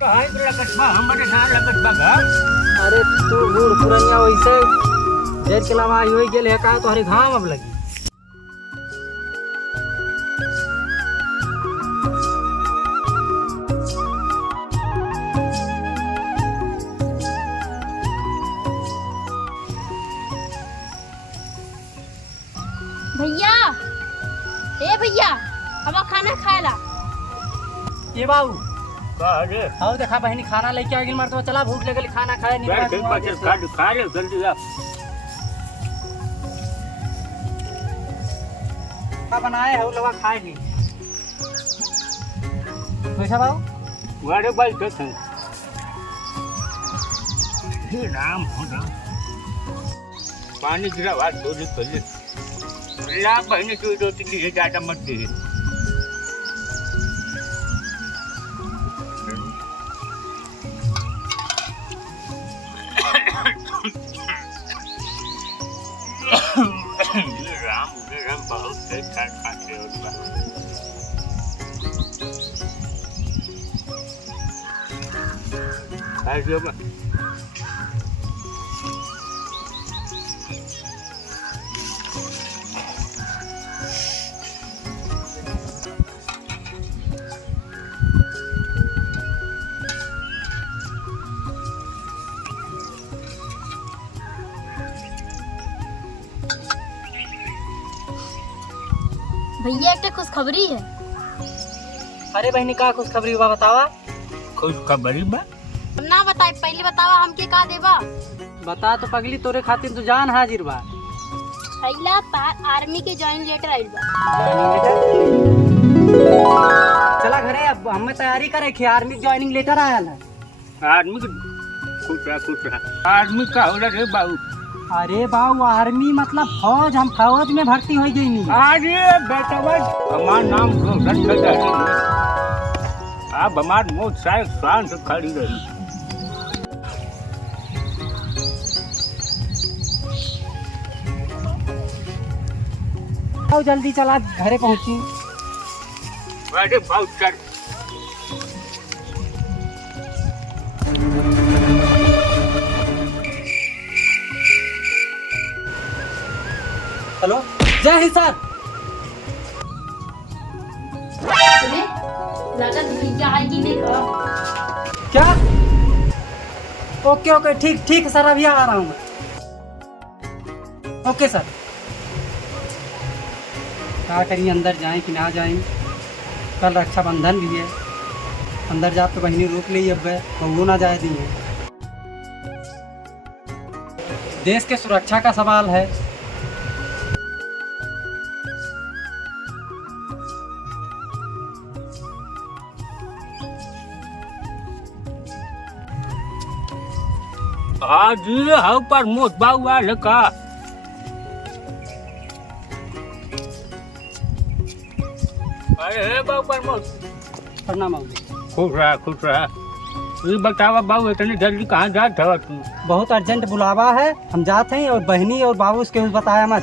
काय लगत बा हमरे ना लगत बा गा। अरे तू बूढ़ पुरनिया वैसे देर के अलावा आई हुई गेल है का तो हरी घाम अब लगी। भैया, ए भैया, हवा खाना खाएला। ये बाबू का रे आओ देखा बहनी खाना लेके आ गेल मार तो चला भूख लगल खाना खाए नहीं बैठ के पाछे खा ले जल्दी आ। का बनाए है लवा खाए ली। कैसा बाबू वारे बाई के हे राम हो राम पानी गिरा बात थोड़ी कर ले ला बहने तू दो तीन दिन ज्यादा मत दे। राम बहुत तेज खाते हो खाए जो भैया एक खुशखबरी है। अरे बहनी का खुश खबरी बा बतावा। खुश खबरी बा हम ना बताए पहले बतावा हमके का देबा। बता तो पगली तोरे खातिर तो जान हाजिर बा। पहला तार आर्मी के ज्वाइन लेटर आइल बा। चला घरे अब हमें तैयारी करे खे आर्मी ज्वाइनिंग लेटर आया है। आदमी खुश रहा आदमी का होला रे बाबू। अरे बाबू आर्मी मतलब फौज, हम फौज में भर्ती हो गई। अरे बेटा भाई हमार नाम रोशन कर रही आप हमार मुँह सारे शान से खड़ी रही। आओ जल्दी चला घरे पहुंची। अरे बहुत सर हेलो जय हिंद सर। लगत भैया आएगी नहीं का। क्या ओके ओके ठीक ठीक है सर अभी आ रहा हूँ मैं। Okay sir. क्या करिए अंदर जाएं कि ना जाएं, कल रक्षाबंधन भी है। अंदर जा तो बहनी रोक ली अब वो ना जाए दी है। देश के सुरक्षा का सवाल है। आज हाउ पर मोट बाबू आले का अरे बाबू पर मोट प्रणाम बाबू। खुश रहा ये बतावा बाबू इतनी जल्दी कहाँ जात हवा तू। बहुत अर्जेंट बुलावा है, हम जाते हैं और बहनी और बाबू उसके कुछ बताया मत।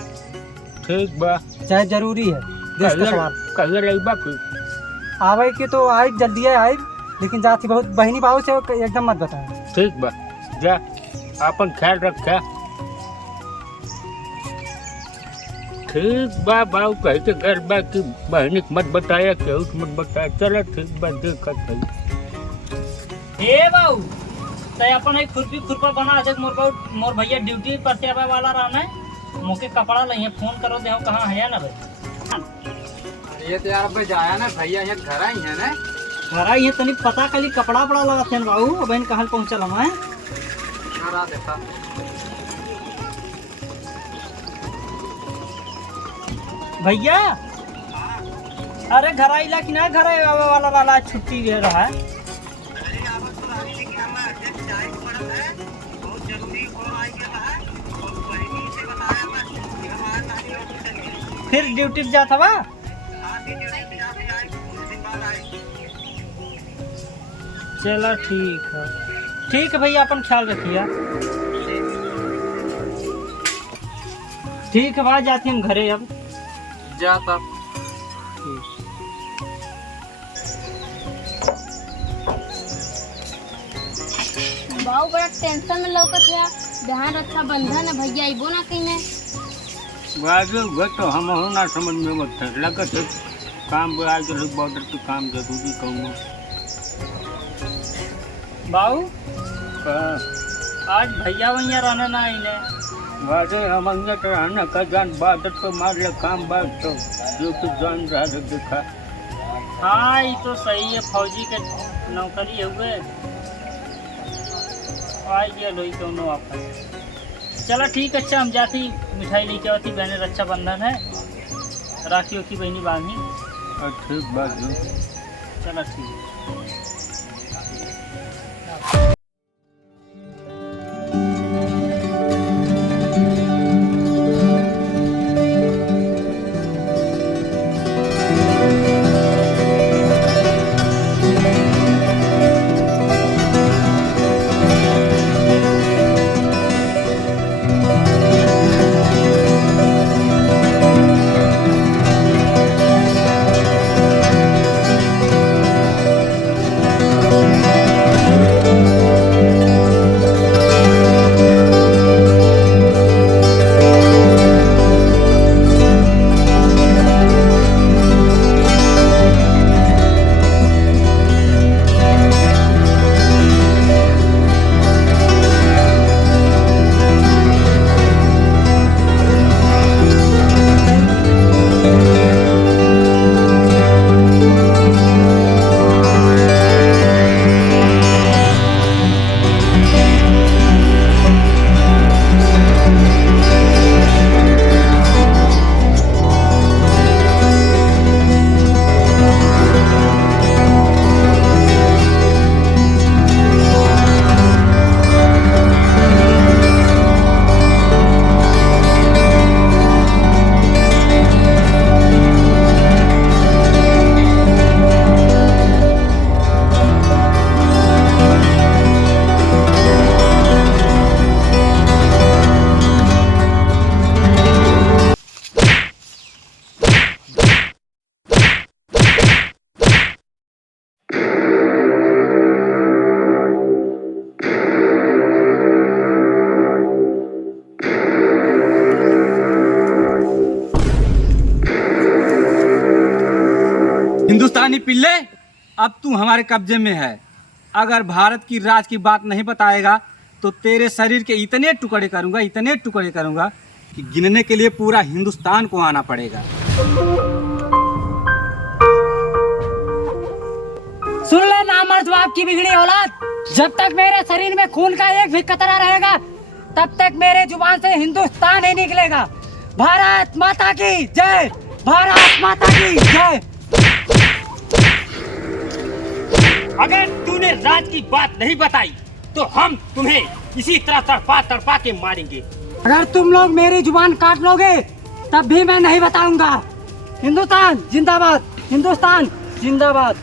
ठीक बा चाहे जरूरी है देश का सवाल। कहिए रही बा फिर आवे के तो आई जल्दी आई, लेकिन जाती बहुत बहनी बाबू से एकदम मत बताया। ठीक बा जा अपन ख्याल रखा। ठीक बा बाबू कहे के घर बा कि बहनी मत बताया केहू मत बताया। चलो ठीक बा देखत है। ए बाऊ तय अपन एक खुरपा बना दे। मोर भैया ड्यूटी पर से आवे वाला रहना है। मोके कपड़ा लइए फोन करो दे कहां है ना भाई। ये तो यार अब जाया ना भैया ये घर आई है ना। घर आई है तनी पता कली कपड़ा पड़ा लगा थे बाऊ। बहन कहल पहुंचल हम है करा देखा। भैया। अरे घर आइला कि ना घर आवे वाला रहला छुट्टी दे रहा है। फिर ड्यूटी पे जाता बा। चलो ठीक है भैया अपन ख्याल रखिए। ठीक है भाई जाती हम घरे अब। जा तब। बाबू बड़ा टेंशन में लौकत है। बहन रक्षाबंधन है, भैया अइबो ना कहीं। बाजू वो तो हम हो ना समझ में मत है लगत है काम आज बॉर्डर पे काम जरूरी कहूँ। बाबू आज भैया भैया रहने ना आइले। वादे हम अन्य रहना का जान बॉर्डर पे मार ले काम बात तो जो कुछ जान रहा है देखा। हाँ ये तो सही है, फौजी के नौकरी हुए आई गया लोई दोनों वापस। चलो ठीक, अच्छा हम जाती मिठाई लेके आती, बहने रक्षाबंधन है, राखी की बहनी बांधी। ठीक बात जो चलो ठीक है। हिंदुस्तानी पिल्ले, अब तू हमारे कब्जे में है। अगर भारत की राज की बात नहीं बताएगा तो तेरे शरीर के इतने टुकड़े करूंगा कि गिनने के लिए पूरा हिंदुस्तान को आना पड़ेगा। सुन ले नामर्द बाप की बिगड़ी औलाद, जब तक मेरे शरीर में खून का एक भी कतरा रहेगा तब तक मेरे जुबान से हिंदुस्तान नहीं निकलेगा। भारत माता की जय, भारत माता की जय। अगर तूने राज की बात नहीं बताई तो हम तुम्हें इसी तरह तड़पा के मारेंगे। अगर तुम लोग मेरी जुबान काट लोगे तब भी मैं नहीं बताऊंगा। हिंदुस्तान जिंदाबाद, हिंदुस्तान जिंदाबाद।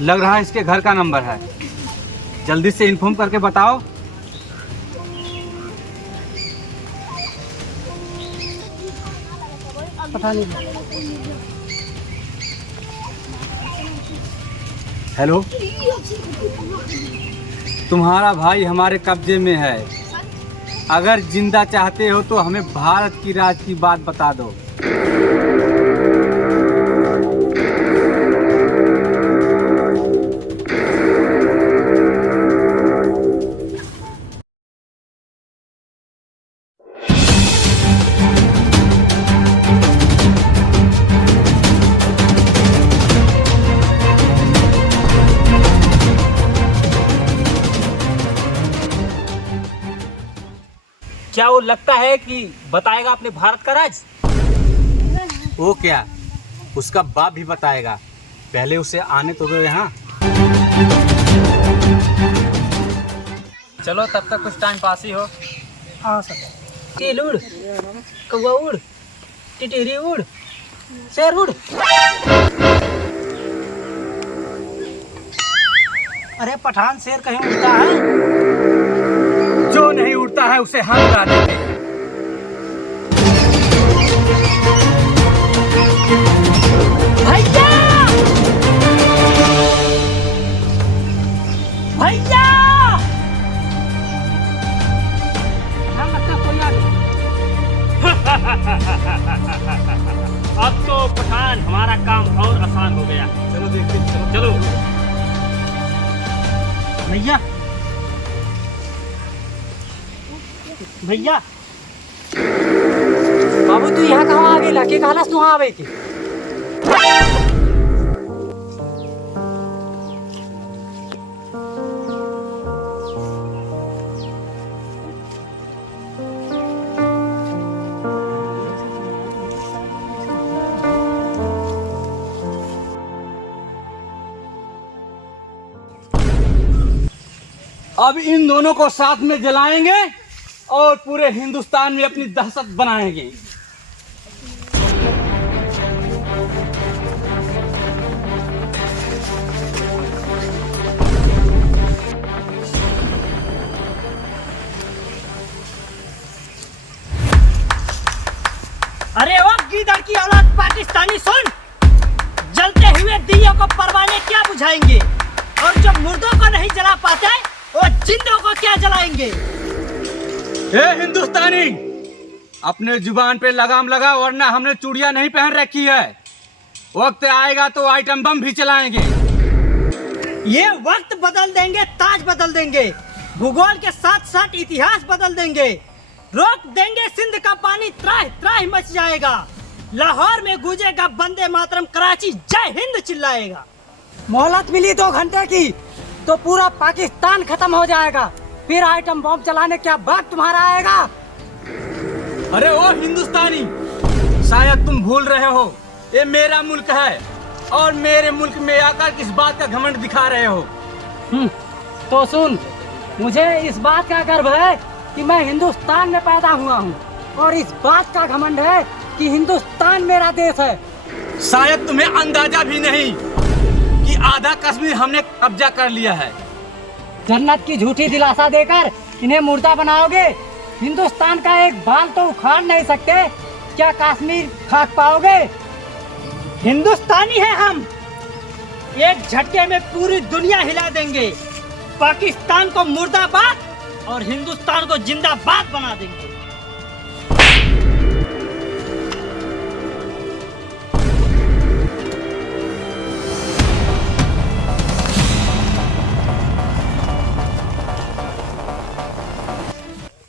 लग रहा है इसके घर का नंबर है, जल्दी से इन्फॉर्म करके बताओ। पता नहीं। हेलो, तुम्हारा भाई हमारे कब्जे में है। अगर जिंदा चाहते हो तो हमें भारत की राज की बात बता दो। क्या वो लगता है कि बताएगा अपने भारत का राज? वो क्या, उसका बाप भी बताएगा। पहले उसे आने तो दो यहाँ। चलो तब तक कुछ टाइम पास ही हो। हाँ सर। चील उड़, कौवा उड़, टिटेरी उड़, शेर उड़। अरे पठान शेर कहीं उड़ता है? जो नहीं उड़ता है उसे हम उड़ा देते हैं। अब तो पठान हमारा काम और आसान हो गया। चलो देखते हैं, चलो भैया, भैया बाबू तू यहाँ कहाँ आ गई? के कहला तू आ गई थी? अब इन दोनों को साथ में जलाएंगे और पूरे हिंदुस्तान में अपनी दहशत बनाएंगे। अरे ओ गीदड़ की औलाद पाकिस्तानी, सुन! जलते हुए दियों को परवाने क्या बुझाएंगे, और जो मुर्दों को नहीं जला पाते वो जिंदों को क्या जलाएंगे? ए हिंदुस्तानी, अपने जुबान पे लगाम लगा, वरना हमने चूड़ियां नहीं पहन रखी है। वक्त आएगा तो आइटम बम भी चलाएंगे। ये वक्त बदल देंगे, ताज बदल देंगे, भूगोल के साथ साथ इतिहास बदल देंगे, रोक देंगे सिंध का पानी, त्राहि त्राहि मच जाएगा, लाहौर में गूंजेगा वंदे मातरम, कराची जय हिंद चिल्लाएगा। मोहलत मिली 2 घंटे की तो पूरा पाकिस्तान खत्म हो जाएगा, फिर आइटम बम चलाने क्या वक्त तुम्हारा आएगा? अरे ओ हिंदुस्तानी, शायद तुम भूल रहे हो ये मेरा मुल्क है, और मेरे मुल्क में आकर किस बात का घमंड दिखा रहे हो? तो सुन, मुझे इस बात का गर्व है कि मैं हिंदुस्तान में पैदा हुआ हूँ, और इस बात का घमंड है कि हिंदुस्तान मेरा देश है। शायद तुम्हें अंदाजा भी नहीं कि आधा कश्मीर हमने कब्जा कर लिया है। जन्नत की झूठी दिलासा देकर इन्हें मुर्दा बनाओगे? हिंदुस्तान का एक बाल तो उखाड़ नहीं सकते, क्या कश्मीर खाक पाओगे? हिंदुस्तानी है हम, एक झटके में पूरी दुनिया हिला देंगे, पाकिस्तान को मुर्दाबाद और हिंदुस्तान को जिंदाबाद बना देंगे।